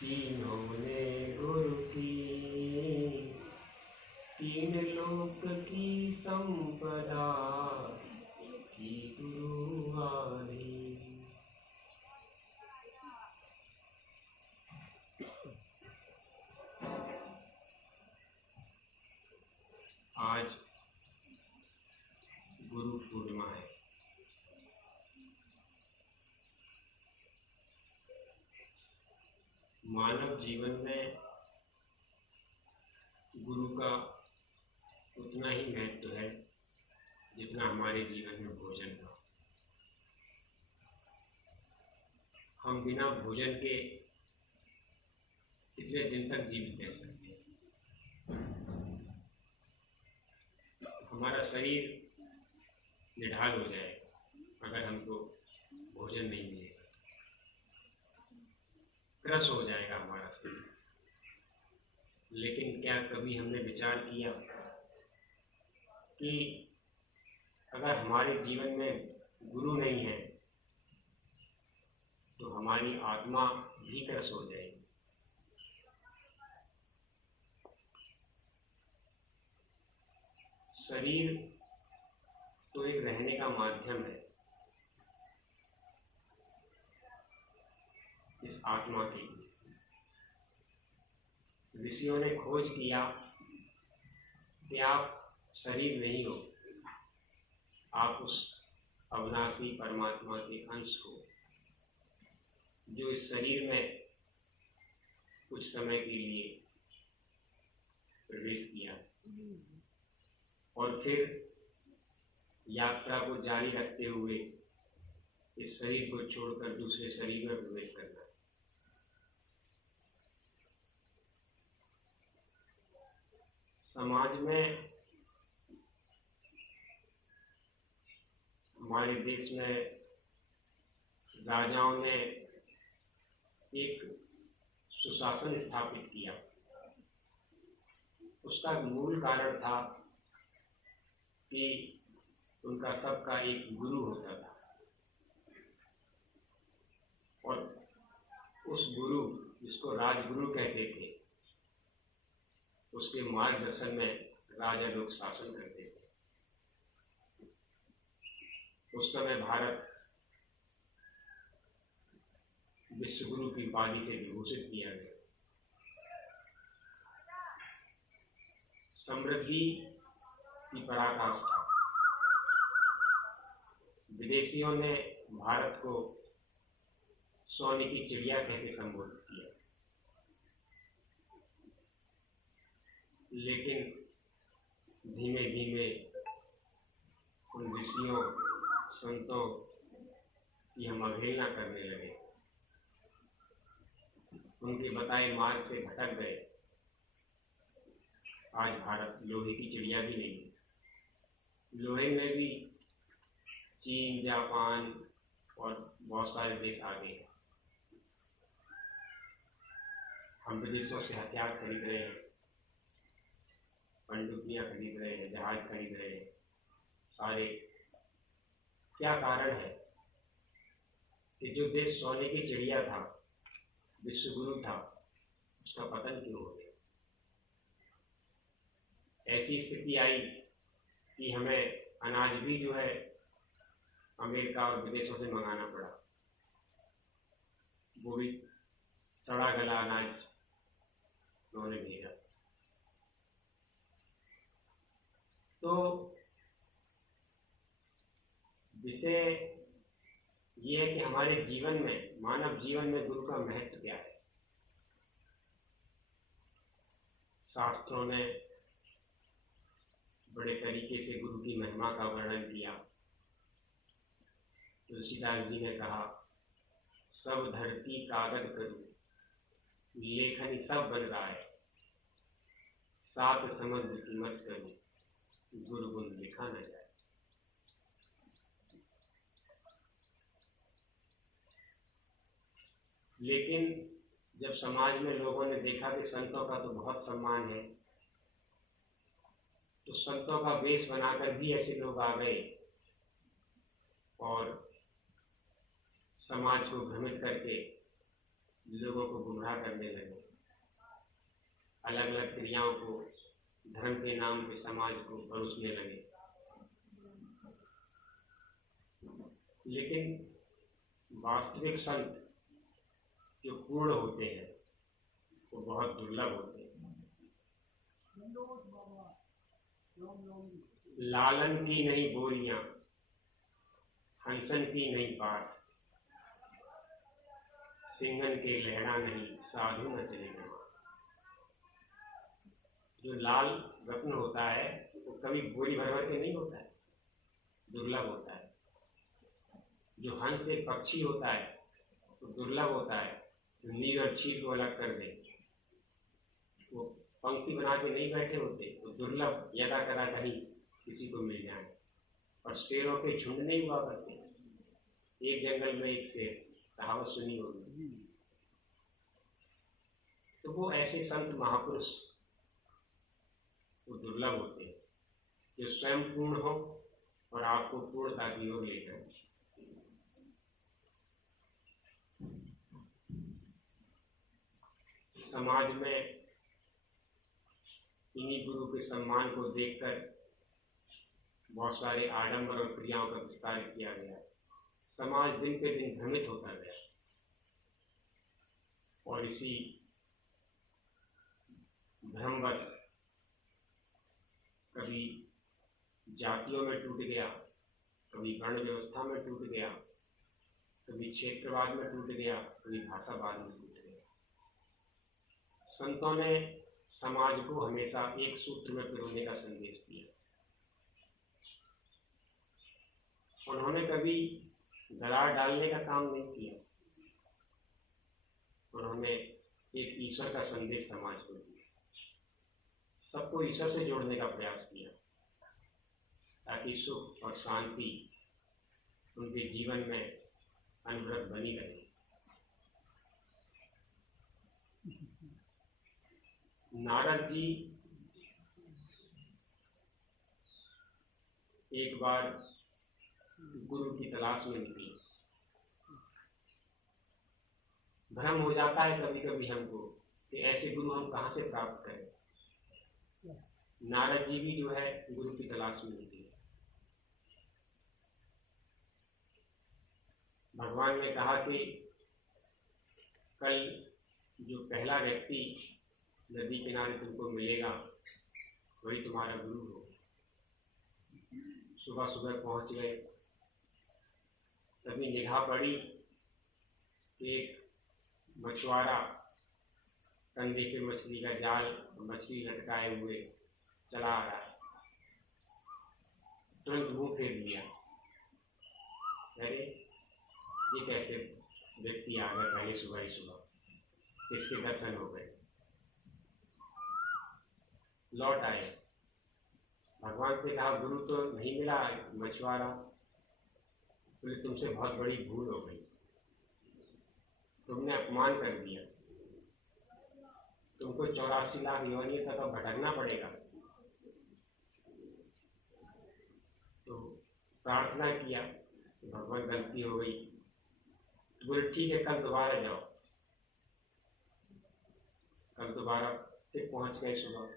तीनों ने गुरु की, तीन लोक की संपदा की गुरु वाणी। आज गुरु पूर्णिमा है। मानव जीवन में गुरु का उतना ही महत्व है जितना हमारे जीवन में भोजन का। हम बिना भोजन के कितने दिन तक जीवित रह सकते हैं? हमारा शरीर निढाल हो जाएगा अगर हमको भोजन नहीं मिलेगा। क्रश हो जाएगा हमारा शरीर। लेकिन क्या कभी हमने विचार किया कि अगर हमारे जीवन में गुरु नहीं है तो हमारी आत्मा भी क्रश हो जाएगी। शरीर तो एक रहने का माध्यम है इस आत्मा के लिए। ऋषियों ने खोज किया कि आप शरीर नहीं हो, आप उस अविनाशी परमात्मा के अंश हो जो इस शरीर में कुछ समय के लिए प्रवेश किया और फिर यात्रा को जारी रखते हुए इस शरीर को छोड़कर दूसरे शरीर में प्रवेश करना। समाज में, हमारे देश में राजाओं ने एक सुशासन स्थापित किया। उसका मूल कारण था कि उनका सबका एक गुरु होता था और उस गुरु, जिसको राजगुरु कहते थे, उसके मार्गदर्शन में राजा लोग शासन करते थे। उस समय भारत विश्वगुरु की उपाधि से विभूषित किया गया। समृद्धि की पराकाष्ठा। विदेशियों ने भारत को सोने की चिड़िया कहकर संबोधित किया। लेकिन धीमे धीमे उन ऋषियों, संतों की हम अवहेलना करने लगे, उनके बताए मार्ग से भटक गए। आज भारत लोहे की चिड़िया भी नहीं है। लोहे में भी चीन, जापान और बहुत सारे देश आगे हैं। हम विदेशों से हथियार खरीद रहे हैं, पनडुब्बियां खरीद रहे हैं, जहाज खरीद रहे हैं, सारे। क्या कारण है कि जो देश सोने की चिड़िया था, विश्वगुरु था, उसका पतन क्यों हो गया? ऐसी स्थिति आई कि हमें अनाज भी जो है अमेरिका और विदेशों से मंगाना पड़ा। वो भी सड़ा गला अनाज उन्होंने भेजा। तो विषय ये है कि हमारे जीवन में, मानव जीवन में गुरु का महत्व क्या है। शास्त्रों ने बड़े तरीके से गुरु की महिमा का वर्णन किया। तुलसीदास जी ने कहा, सब धरती कागज करूं, लेखनी सब बन रहा है, सात समुद्र की मस करूं, गुरु गुण लिखा न जाए। लेकिन जब समाज में लोगों ने देखा कि संतों का तो बहुत सम्मान है, तो संतों का वेश बनाकर भी ऐसे लोग आ गए और समाज को भ्रमित करके लोगों को गुमराह करने लगे, अलग अलग क्रियाओं को धर्म के नाम पे समाज को परोसने लगे। लेकिन वास्तविक संत जो पूर्ण होते हैं वो बहुत दुर्लभ होते हैं। लालन की नहीं बोलियां, हंसन की नहीं बात, सिंगन के लहरा नहीं साधु न चलेगा। जो लाल रत्न होता है वो कभी बोरी भर भर के नहीं होता है, दुर्लभ होता है। जो हंस एक पक्षी होता है वो दुर्लभ होता है, जो नील और चील को अलग कर दे। वो पंक्ति बना के नहीं बैठे होते, वो दुर्लभ यदा कदा कहीं किसी को मिल जाए। और शेरों के झुंड नहीं हुआ करते। एक जंगल में एक शेर, कहावत सुनी होगी। तो वो ऐसे संत महापुरुष वो दुर्लभ होते हैं जो स्वयं पूर्ण हो और आपको पूर्णता की ओर ले जाए। समाज में इन्हीं गुरु के सम्मान को देखकर बहुत सारे आडंबर और क्रियाओं का विस्तार किया गया। समाज दिन पे दिन भ्रमित होता गया और इसी भ्रमवश कभी जातियों में टूट गया, कभी वर्ण व्यवस्था में टूट गया, कभी क्षेत्रवाद में टूट गया, कभी भाषावाद में टूट गया। संतों ने समाज को हमेशा एक सूत्र में पिरोने का संदेश दिया। उन्होंने कभी दरार डालने का काम नहीं किया। उन्होंने एक ईश्वर का संदेश समाज को दिया, सबको ईश्वर से जोड़ने का प्रयास किया ताकि सुख और शांति उनके जीवन में अनवरत बनी रहे। नारद जी एक बार गुरु की तलाश में निकले। भ्रम हो जाता है कभी कभी हमको कि ऐसे गुरु हम कहाँ से प्राप्त करें। नारद जी भी जो है गुरु की तलाश में निकले। भगवान ने कहा कि कल जो पहला व्यक्ति नदी किनारे तुमको मिलेगा वही तुम्हारा गुरु हो। सुबह सुबह पहुंच गए, तभी निगाह पड़ी, एक मछुआरा कंधे पे मछली का जाल, मछली लटकाए हुए चला आ रहा है। तुरंत मुंह फेर लिया, अरे ये कैसे व्यक्ति आ गए पहले सुबह ही सुबह, इसके दर्शन हो गए। लौट आए, भगवान से कहा गुरु तो नहीं मिला। मछुआरा बोले तुमसे बहुत बड़ी भूल हो गई, तुमने अपमान कर दिया, तुमको 84 लाख योनियों तक भटकना पड़ेगा। तो प्रार्थना किया, तो भगवान गलती हो गई। तो बोले ठीक है, कल दोबारा जाओ। कल दोबारा फिर पहुंच गए सुबह,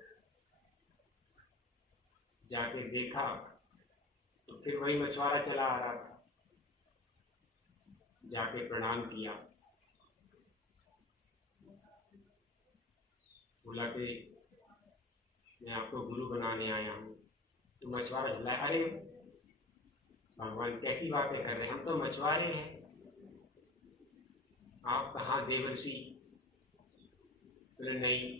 जाके देखा तो फिर वही मछुआरा चला आ रहा था। जाके प्रणाम किया, बोला कि मैं आपको गुरु बनाने आया हूँ। तो मछुआरा झल्लाया, अरे भगवान कैसी बातें कर रहे हैं, हम तो मछुआरे हैं, आप कहाँ देवर्षि। बोले नहीं,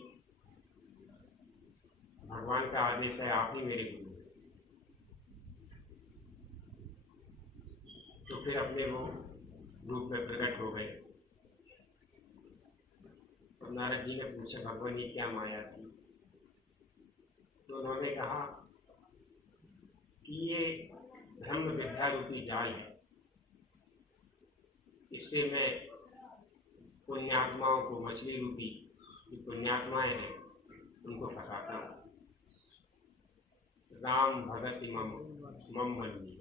भगवान का आदेश है, आप ही मेरे गुरु। तो फिर अपने वो रूप में प्रकट हो गए। तो नारद जी ने पूछा भगवान ये क्या माया थी। तो उन्होंने कहा कि ये ब्रह्म विद्या रूपी जाल है, इससे मैं पुण्यात्माओं को, मछली रूपी जो पुण्यात्माएं हैं उनको फंसाता हूँ। राम भगत मम मम मन्नी।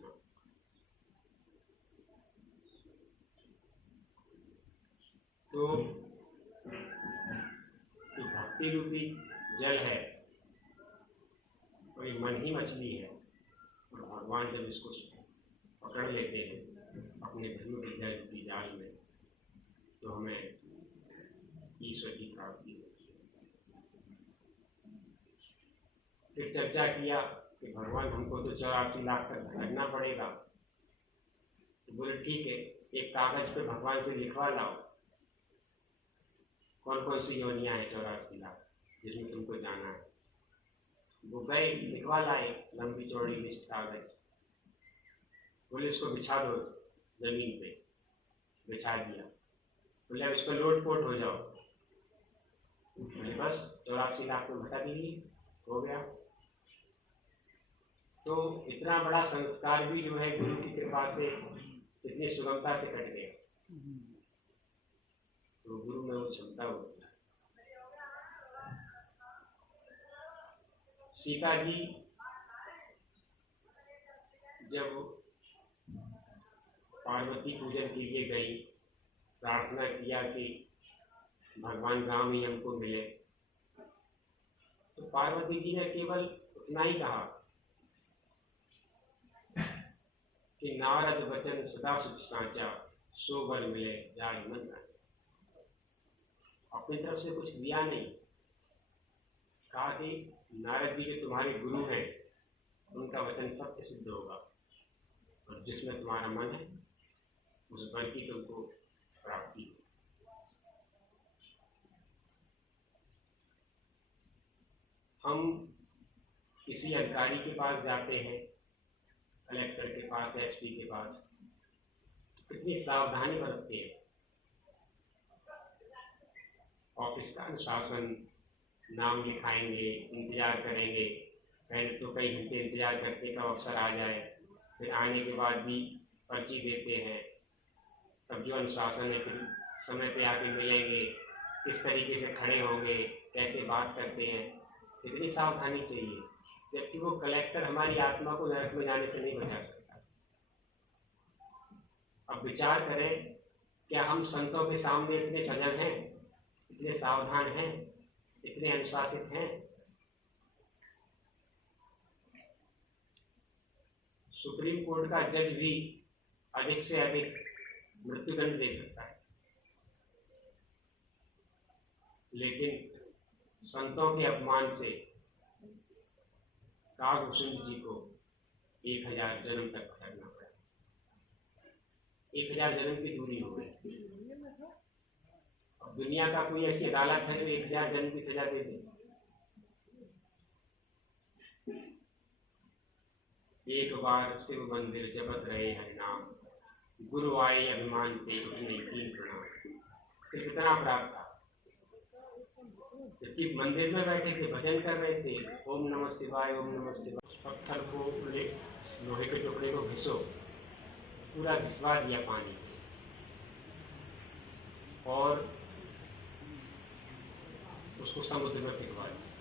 तो भक्ति रूपी जल है और ये मन ही मछली है, और भगवान जब इसको पकड़ लेते हैं अपने धर्म के जल रूपी जाल में, तो हमें ईश्वर की प्राप्ति होती है। फिर चर्चा किया कि भगवान हमको तो 84 लाख तक भटकना पड़ेगा, तो बोले ठीक है, एक कागज पे भगवान से लिखवा लाओ कौन कौन सी योनियां हैं 84 लाख जिसमें तुमको जाना है। वो गए, लिखवा लाए लंबी चौड़ी लिस्ट कागज। बोले इसको बिछा दो जमीन पे, बिछा दिया। बोले अब इसको लोट पोट हो जाओ। बोले बस 84 लाख में भटक लिए, हो गया। तो इतना बड़ा संस्कार भी जो है गुरु की कृपा से इतनी सुगमता से कट गया। तो गुरु में वो क्षमता होती है। सीता जी जब पार्वती पूजन के लिए गई, प्रार्थना किया कि भगवान राम ही हमको मिले, तो पार्वती जी ने केवल उतना ही कहा कि नारद वचन सदा सुख साचा, सो बल मिले जाय मन राजा। अपनी तरफ से कुछ दिया नहीं, कहा कि नारद जी के तुम्हारे गुरु हैं, उनका वचन सत्य सिद्ध होगा, और जिसमें तुम्हारा मन है उस बल की तुमको प्राप्ति हो। हम किसी अधिकारी के पास जाते हैं, कलेक्टर के पास, एसपी के पास, तो कितनी सावधानी बरतते हैं। ऑफिस का अनुशासन, नाम लिखाएंगे, इंतजार करेंगे, पहले तो कई घंटे इंतजार करते कब अवसर आ जाए, फिर आने के बाद भी पर्ची देते हैं, तब जो अनुशासन है फिर समय पे आके मिलेंगे, किस तरीके से खड़े होंगे, कैसे बात करते हैं, इतनी सावधानी चाहिए। जबकि वो कलेक्टर हमारी आत्मा को नरक में जाने से नहीं बचा सकता। अब विचार करें, क्या हम संतों के सामने इतने सजग हैं, इतने सावधान हैं, इतने अनुशासित हैं? सुप्रीम कोर्ट का जज भी अधिक से अधिक मृत्युदंड दे सकता है, लेकिन संतों के अपमान से कागभूषण जी को 1000 जन्म तक भटकना पड़ा। 1000 जन्म की दूरी हो गई। अब दुनिया का कोई ऐसी अदालत है जो 1000 जन्म की सजा दे दे? एक बार शिव मंदिर जपत रहे हरि नाम, गुरु आए अभिमान पे उठने 3 प्रणाम। सिर्फ इतना प्राप्त था, जबकि मंदिर में बैठे थे, भजन कर रहे थे, ओम नमः शिवाय ओम नमः शिवाय। उस पत्थर को, लोहे के टुकड़े को घिसो, पूरा घिसवा दिया पानी और उसको समुद्र में फेंकवा दिया।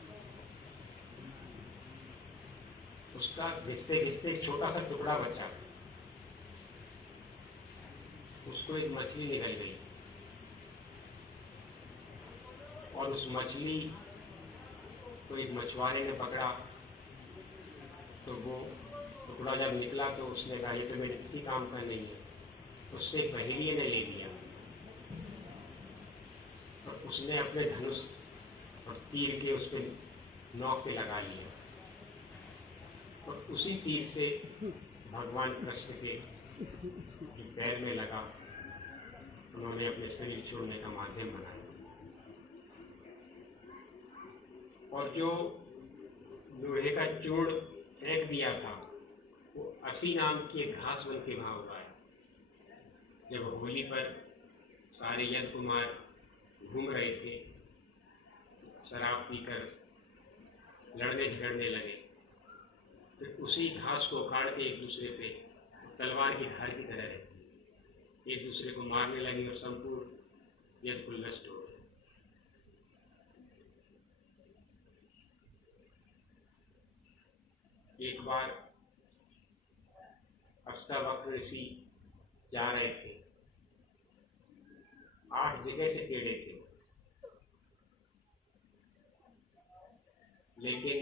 उसका घिसते घिसते एक छोटा सा टुकड़ा बचा, उसको एक मछली निकल गई और उस मछली को एक मछुआरे ने पकड़ा। तो वो टुकड़ा जब निकला तो उसने कहा ये तो मेरे किसी काम का नहीं है। उससे बहेलिये ने ले लिया और उसने अपने धनुष और तीर के उस पर नोक पे लगा लिया और उसी तीर से भगवान कृष्ण के पैर में लगा, उन्होंने अपने शरीर छोड़ने का माध्यम बनाया। और जो लोहे का चूर्ण फेंक दिया था वो 80 नाम की एक घास बन के वहां उगा है। जब होली पर सारे यज्ञ कुमार घूम रहे थे, शराब पीकर लड़ने झगड़ने लगे, फिर उसी घास को उखाड़ के एक दूसरे पे तलवार की धार की तरह रहती, एक दूसरे को मारने लगी और संपूर्ण यज्ञ कुल नष्ट हो गया। एक बार अष्टावक्र ऋषि जा रहे थे, 8 जगह से टेढ़े थे, लेकिन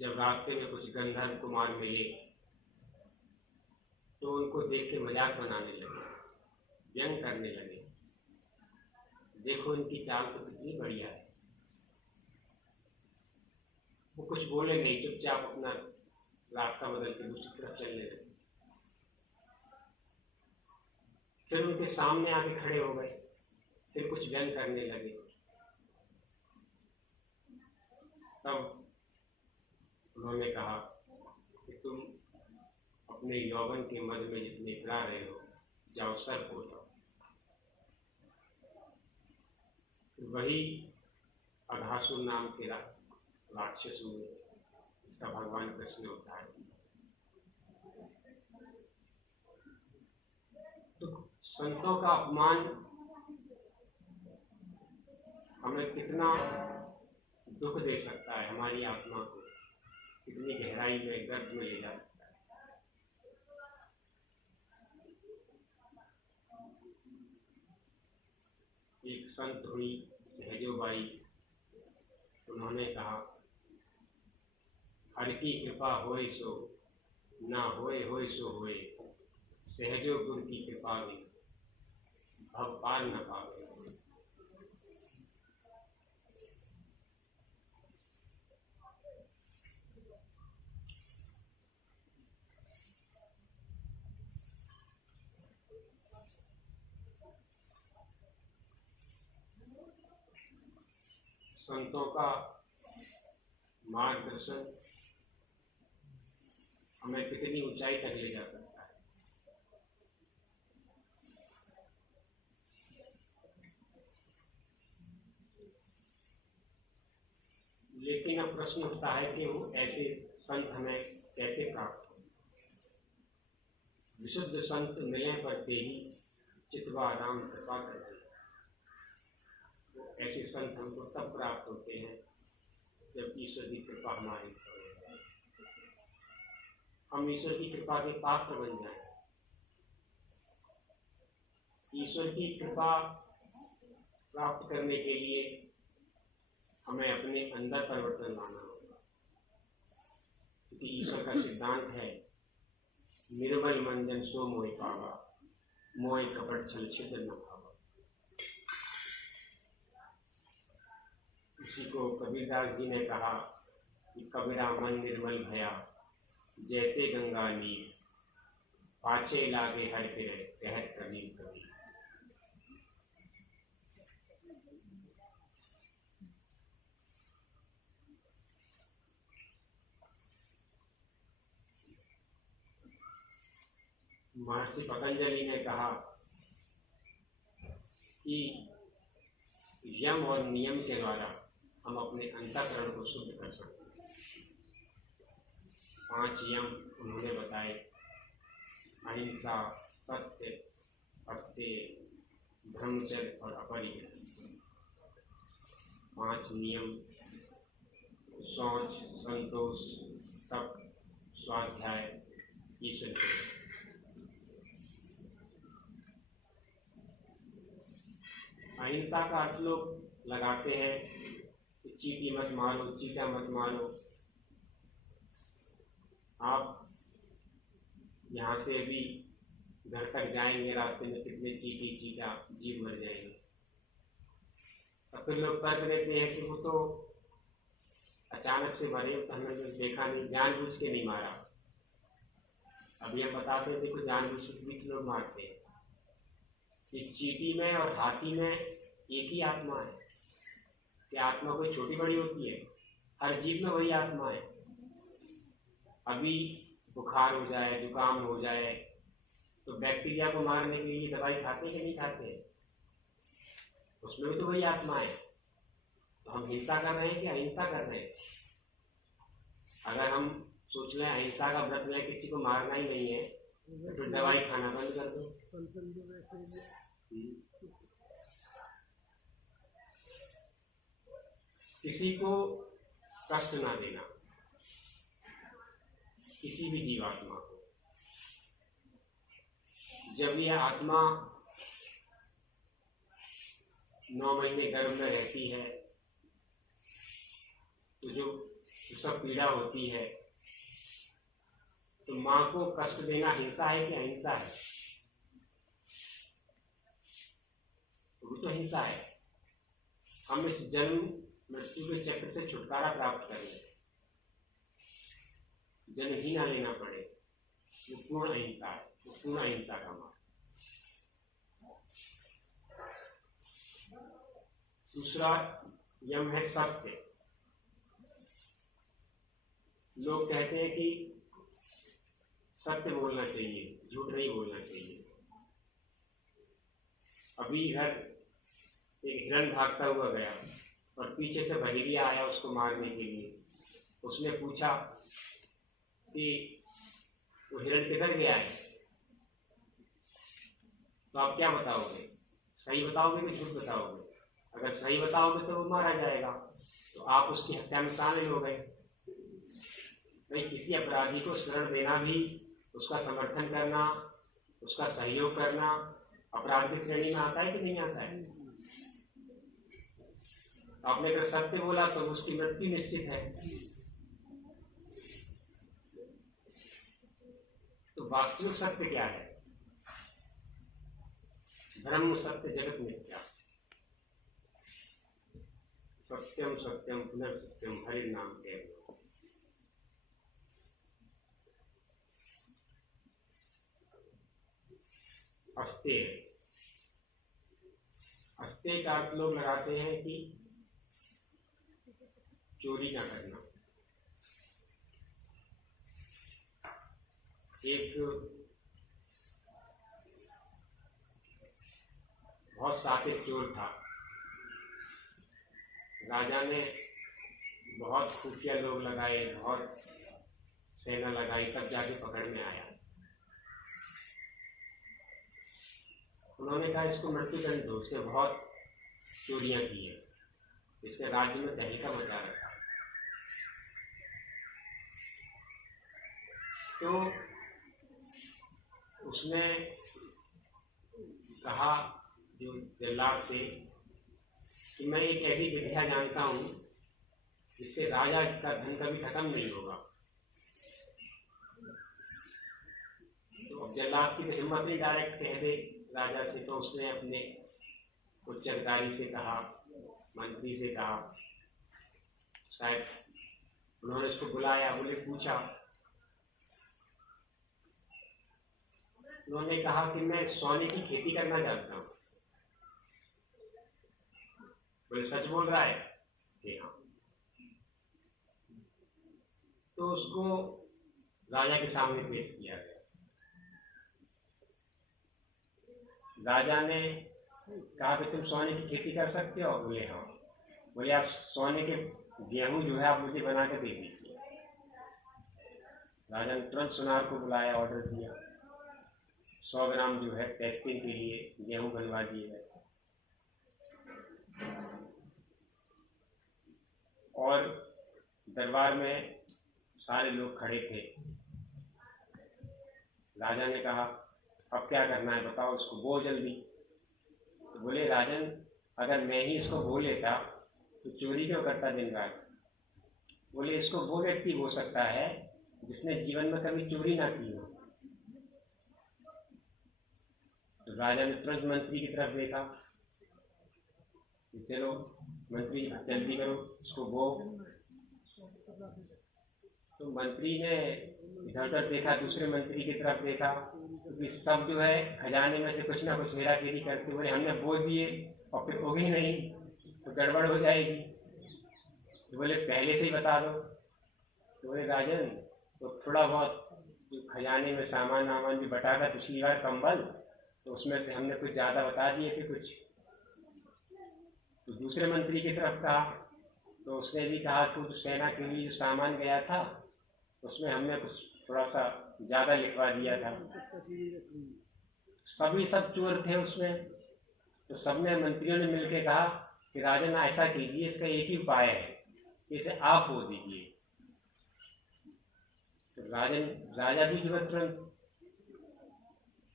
जब रास्ते में कुछ गंधर्व कुमार मिले तो उनको देख के मजाक बनाने लगे, व्यंग करने लगे। देखो इनकी चाल तो कितनी बढ़िया है। वो कुछ बोले नहीं, चुपचाप अपना रास्ता बदल के दूसरी तरफ चलने लगे। फिर उनके सामने आके खड़े हो गए, फिर कुछ व्यंग करने लगे। तब उन्होंने कहा कि तुम अपने यौवन के मद में जितने गिरा रहे हो, जाओ सर हो जाओ। वही अघासुर नाम के राक्षस हुए, इसका भगवान कृष्ण ने उद्धार किया। तो संतों का अपमान हमें कितना दुख दे सकता है, हमारी आत्मा को कितनी गहराई में, गर्त में ले जा सकता है। एक संत हुई सहजोबाई, उन्होंने कहा हर की कृपा होए सो ना होए, होए सो होए, सहजो गुरु की कृपा में भव पार न पावे। संतों का मार्गदर्शन हमें कितनी ऊंचाई तक ले जा सकता है। लेकिन अब प्रश्न उठता है कि वो ऐसे संत हमें कैसे प्राप्त हो। विशुद्ध संत मिले पर तेरी चितवा राम कृपा कर दे। वो ऐसे संत हमको तब प्राप्त होते हैं जब ईश्वर की कृपा हमारी हो, हम ईश्वर की कृपा के पात्र बन जाएं। ईश्वर की कृपा प्राप्त करने के लिए हमें अपने अंदर परिवर्तन लाना होगा, क्योंकि ईश्वर का सिद्धांत है निर्मल मंजन सो मोहि पावा, मोहि कपट छल छिद्र न भावा। इसी को कबीरदास जी ने कहा कि कबीरा मन निर्मल भया, जैसे गंगा नीर, पाछे लागे हर फिरे कहत कबीर कबीर। महर्षि पतंजलि ने कहा कि यम और नियम के द्वारा हम अपने अंतःकरण को शुद्ध कर सकते हैं। 5 यम उन्होंने बताए, अहिंसा, सत्य, अस्तेय, ब्रह्मचर्य और अपरिग्रह। 5 नियम शौच, संतोष, तप, स्वाध्याय, ईश्वर की। अहिंसा का अर्थ लोग लगाते हैं कि चींटी मत मारो, चीटा मत मारो। आप यहाँ से अभी घर तक जाएंगे, रास्ते में कितने चींटी चीटा जीव मर जाएंगे। और फिर लोग तर्क देते हैं कि वो तो अचानक से मरे, तो हमने देखा नहीं, जानबूझ के नहीं मारा। अभी हम बताते थे कि जानबूझ के भी लोग मारते हैं। इस चींटी में और हाथी में एक ही आत्मा है। क्या आत्मा कोई छोटी बड़ी होती है? हर जीव में वही आत्मा है। अभी बुखार हो जाए, जुकाम हो जाए, तो बैक्टीरिया को मारने के लिए दवाई खाते कि नहीं खाते? उसमें भी तो वही आत्मा है। तो हम हिंसा कर रहे हैं कि अहिंसा कर रहे हैं? अगर हम सोच लें अहिंसा का व्रत में किसी को मारना ही नहीं है, तो फिर दवाई खाना बंद कर दो। किसी को कष्ट ना देना, किसी भी जीवात्मा को। जब यह आत्मा 9 महीने गर्भ में रहती है तो जो सब पीड़ा होती है, तो माँ को कष्ट देना हिंसा है कि अहिंसा है? तो वो तो हिंसा है। हम इस जन्म मृत्यु के चक्र से छुटकारा प्राप्त करें, जन्म ही ना लेना पड़े, वो पूर्ण अहिंसा है, वो पूर्ण अहिंसा का मार्ग। दूसरा यम है सत्य। लोग कहते हैं कि सत्य बोलना चाहिए, झूठ नहीं बोलना चाहिए। अभी इधर एक हिरण भागता हुआ गया और पीछे से बहेलिया आया उसको मारने के लिए। उसने पूछा कि वो हिरण किधर गया है, तो आप क्या बताओगे? सही बताओगे कि झूठ बताओगे? अगर सही बताओगे तो वो मारा जाएगा, तो आप उसकी हत्या में शामिल हो गए। भाई, किसी अपराधी को शरण देना भी, उसका समर्थन करना, उसका सहयोग करना अपराध की श्रेणी में आता है कि नहीं आता है? आपने अगर सत्य बोला तो उसकी मृत्यु निश्चित है। तो वास्तविक सत्य क्या है? ब्रह्म सत्य जगत मिथ्या। सत्यम सत्यम पुनर्सत्यम हरि नाम केवलम। अस्तेय, अस्तेय का अर्थ लोग लगाते हैं कि चोरी ना करना। एक बहुत सात्विक चोर था। राजा ने बहुत खुफिया लोग लगाए, बहुत सेना लगाई, तब जाके पकड़ में आया। उन्होंने कहा इसको मृत्यु दंड दो, उसने बहुत चोरियां की है, इसने राज्य में तहलका मचा रखा। तो उसने कहा जो जल्लाद से कि मैं एक ऐसी विद्या जानता हूं जिससे राजा का धन कभी खत्म नहीं होगा। तो अब जल्लाद की तो हिम्मत नहीं डायरेक्ट कह दे राजा से, तो उसने अपने उच्च अधिकारी से कहा, मंत्री से कहा, शायद उन्होंने उसको बुलाया, बोले पूछा। उन्होंने कहा कि मैं सोने की खेती करना चाहता हूं। बोले सच बोल रहा है कि हाँ। तो उसको राजा के सामने पेश किया गया। राजा ने कहा कि तुम सोने की खेती कर सकते हो? बोले हाँ। बोले आप सोने के गेहूं जो है आप मुझे बना के दे दीजिए। राजा ने तुरंत सुनार को बुलाया, ऑर्डर दिया, 100 ग्राम जो है टेस्टिंग के लिए गेहूं बनवा दिए गए। और दरबार में सारे लोग खड़े थे। राजा ने कहा अब क्या करना है बताओ, इसको बो जल्दी। तो बोले राजन, अगर मैं ही इसको बो लेता तो चोरी क्यों करता दिन रात? बोले इसको वो व्यक्ति हो सकता है जिसने जीवन में कभी चोरी ना की हो। तो राजा ने तुरंत मंत्री की तरफ देखा, चलो मंत्री जल्दी करो, इसको बो। तो मंत्री ने इधर उधर देखा, दूसरे मंत्री की तरफ देखा, क्योंकि सब जो है खजाने में से कुछ ना कुछ हेराफेरी करते हुए हमने बो दिए और फिर होगी नहीं तो गड़बड़ हो जाएगी। तो बोले पहले से ही बता दो। तो बोले राजन, तो थोड़ा बहुत जो खजाने में सामान वामान जो बटा था पिछली बार कंबल, तो उसमें से हमने कुछ ज़्यादा बता दिए थे कुछ। तो दूसरे मंत्री की तरफ कहा, तो उसने भी कहा कि सेना के लिए जो सामान गया था उसमें हमने कुछ थोड़ा सा ज़्यादा लिखवा दिया था। सभी सब चोर थे उसमें। तो सबने मंत्रियों ने मिलकर कहा कि राजन ऐसा कीजिए, इसका एक ही उपाय है, इसे आप बो दीजिए। तो राजा भी जो तुरंत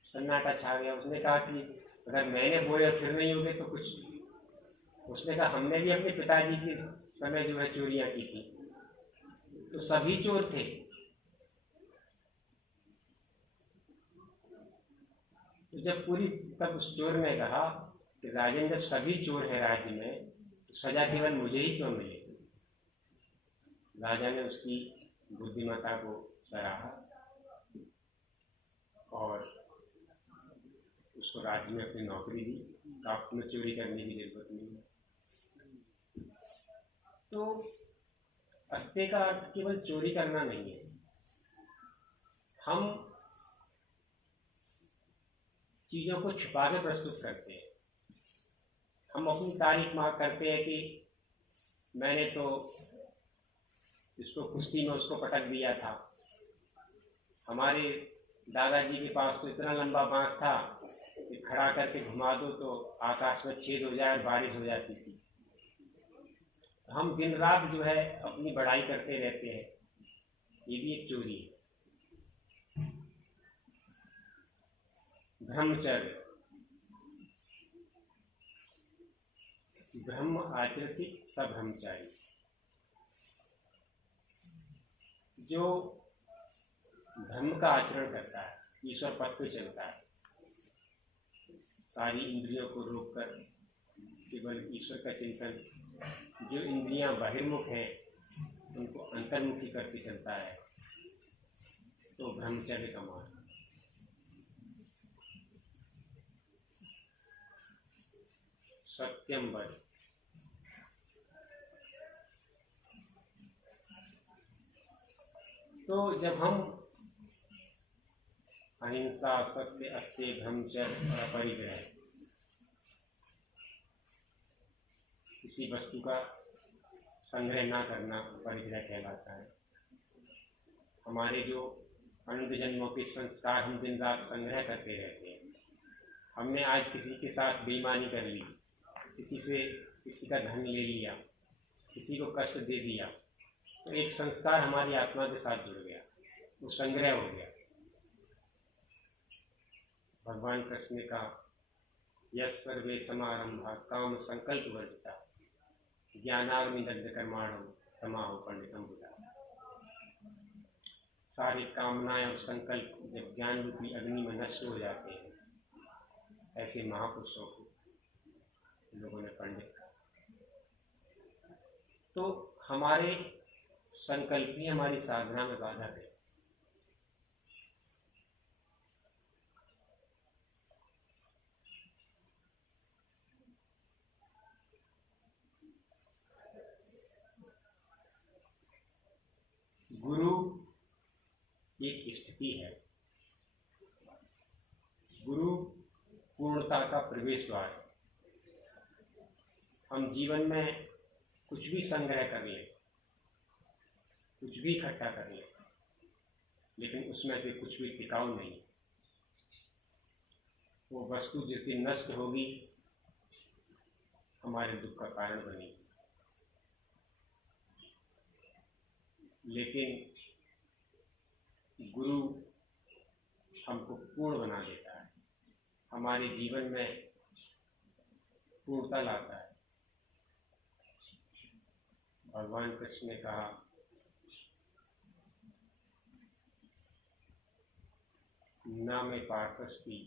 सन्नाटा छा गया। उसने कहा कि अगर मैंने बोया फिर नहीं होगे तो कुछ उसने कहा हमने भी अपने पिताजी के समय जो है चोरियां की थी। तो सभी चोर थे। तो जब तब उस चोर ने कहा कि राजन, जब सभी चोर है राज्य में तो सजा केवल मुझे ही क्यों मिले? राजा ने उसकी बुद्धिमत्ता को सराहा और उसको राज्य में अपनी नौकरी दी। आपको चोरी करने की जरूरत नहीं है। तो अस्ते का अर्थ केवल चोरी करना नहीं है। हम चीजों को छुपा के प्रस्तुत करते हैं। हम अपनी तारीफ मार करते हैं कि मैंने तो इसको कुश्ती में उसको पटक दिया था, हमारे दादाजी के पास तो इतना लंबा बांस था कि खड़ा करके घुमा दो तो आकाश में छेद हो जाए और बारिश हो जाती थी। हम दिन रात जो है अपनी बड़ाई करते रहते हैं, ये भी एक चोरी है। ब्रह्मचर्य, ब्रह्म आचरति स ब्रह्मचारी। जो धर्म का आचरण करता है, ईश्वर पथ पे चलता है, सारी इंद्रियों को रोककर केवल ईश्वर का चिंतन, जो इंद्रियां बहिर्मुख हैं उनको अंतर्मुखी करके चलता है, तो ब्रह्मचर्य का मार्ग। सत्यम वद। तो जब हम अहिंसा, सत्य, अस्तेय, ब्रह्मचर्य और अपरिग्रह, किसी वस्तु का संग्रह ना करना परिग्रह कहलाता है। हमारे जो अनंत जन्मों के संस्कार हम दिन रात संग्रह करते रहते हैं। हमने आज किसी के साथ बेईमानी कर ली, किसी का धन ले लिया, किसी को कष्ट दे दिया, तो एक संस्कार हमारी आत्मा के साथ जुड़ गया, वो संग्रह हो गया। भगवान कृष्ण ने कहा, यस सर्वे समारंभा काम संकल्प वर्जिता ज्ञानाग्नि दग्ध कर्माणं तमाहु पंडितम बुधा। सारे कामनाएं और संकल्प जब ज्ञान रूपी अग्नि में नष्ट हो जाते हैं, ऐसे महापुरुषों को लोगों ने पंडित कहा। तो हमारे संकल्प ही हमारी साधना में बाधा है। गुरु एक स्थिति है, गुरु पूर्णता का प्रवेश द्वार है। हम जीवन में कुछ भी संग्रह कर लें, कुछ भी इकट्ठा कर लें, लेकिन उसमें से कुछ भी टिकाऊ नहीं। वो वस्तु जिस दिन नष्ट होगी हमारे दुख का कारण बनेगी। लेकिन गुरु हमको पूर्ण बना देता है, हमारे जीवन में पूर्णता लाता है। भगवान कृष्ण ने कहा, न मे पार्थस्ति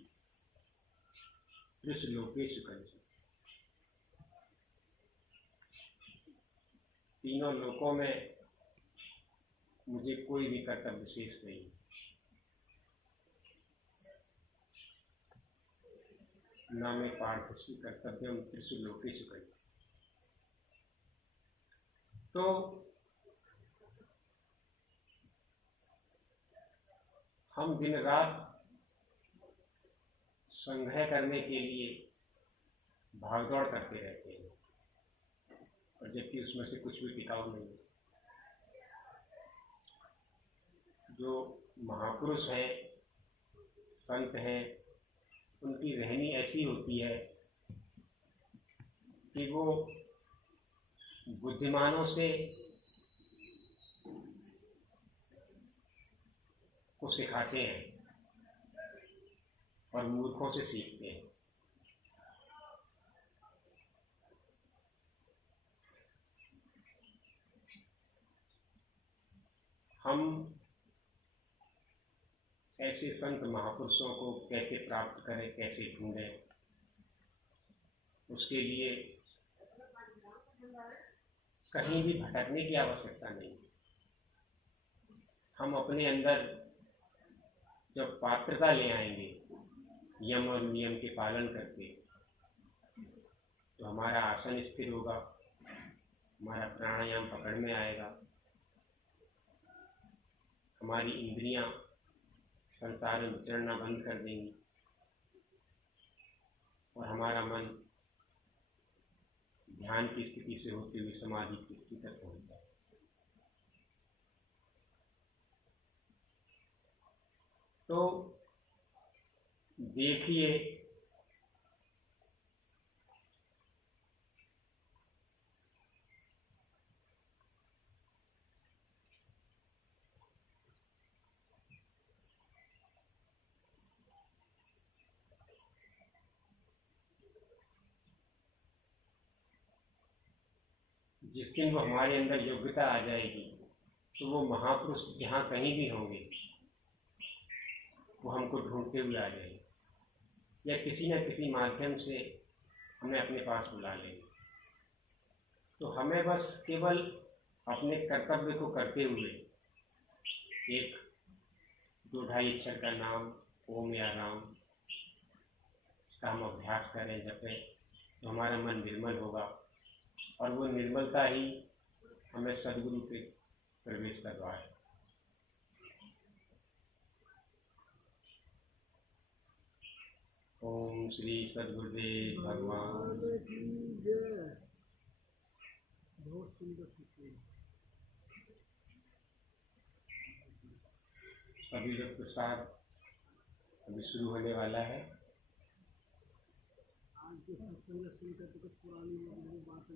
त्रिलोकेषु कंचन। तीनों लोकों में मुझे कोई भी कर्तव्य शेष नहीं। न मे पार्थस्ति कर्तव्यम त्रिषु लोकेषु कंचन। तो हम दिन रात संग्रह करने के लिए भागदौड़ करते रहते हैं, और जबकि उसमें से कुछ भी टिकाऊ नहीं। जो महापुरुष हैं, संत हैं, उनकी रहनी ऐसी होती है कि वो बुद्धिमानों से को सिखाते हैं और मूर्खों से सीखते हैं। ऐसे संत महापुरुषों को कैसे प्राप्त करें, कैसे ढूंढें, उसके लिए कहीं भी भटकने की आवश्यकता नहीं। हम अपने अंदर जब पात्रता ले आएंगे यम और नियम के पालन करके, तो हमारा आसन स्थिर होगा, हमारा प्राणायाम पकड़ में आएगा, हमारी इंद्रियां संसार में विचरना बंद कर देंगी और हमारा मन ध्यान की स्थिति से होते हुए समाधि की स्थिति तक पहुंच जाए। तो देखिए, जिस दिन वो हमारे अंदर योग्यता आ जाएगी, तो वो महापुरुष जहाँ कहीं भी होंगे वो हमको ढूंढते हुए आ जाएंगे, या किसी न किसी माध्यम से हमें अपने पास बुला लेंगे। तो हमें बस केवल अपने कर्तव्य को करते हुए एक 2-2.5 अक्षर का नाम ओम या राम, इसका हम अभ्यास करें, जपें, तो हमारा मन निर्मल होगा और वो निर्मलता ही हमें सदगुरु के प्रवेश का द्वार है। ओम श्री सद्गुरुदेव भगवान। बहुत सुंदर। सभी लोग प्रसाद अभी शुरू होने वाला है। आज के सत्संग सुनकर तो कुछ पुरानी बातें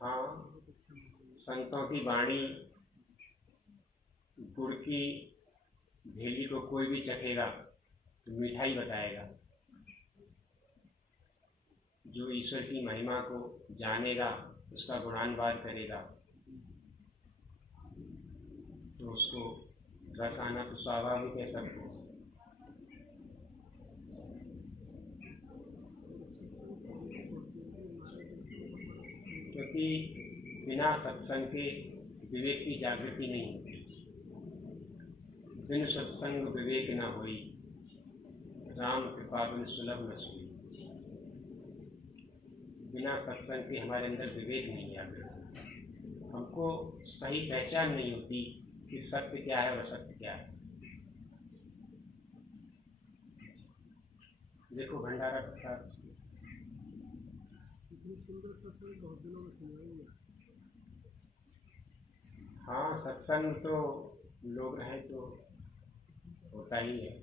हाँ, संतों की वाणी, गुड़ की भेली को कोई भी चखेगा तो मिठाई बताएगा। जो ईश्वर की महिमा को जानेगा, उसका गुणानुवाद करेगा, तो उसको रस आना तो स्वाभाविक है सबको। क्योंकि बिना सत्संग के विवेक की जागृति नहीं होती। बिन सत्संग विवेक न होई, राम कृपा बिन सुलभ न सोई। बिना सत्संग के हमारे अंदर विवेक नहीं जागृत, हमको सही पहचान नहीं होती कि सत्य क्या है और असत्य क्या है। देखो भंडारा प्रसाद, इतनी सुंदर सत्संग बहुत दिनों में सुनाएंगे। हाँ, सत्संग तो लोग रहे तो होता ही है।